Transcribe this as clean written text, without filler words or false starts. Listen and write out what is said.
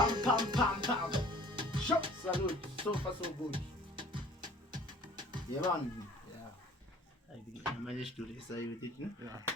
Pam, pam, pam, pam. Shot salute. So far, so good. Yeah, man. Yeah. I managed to race with it, no? Yeah.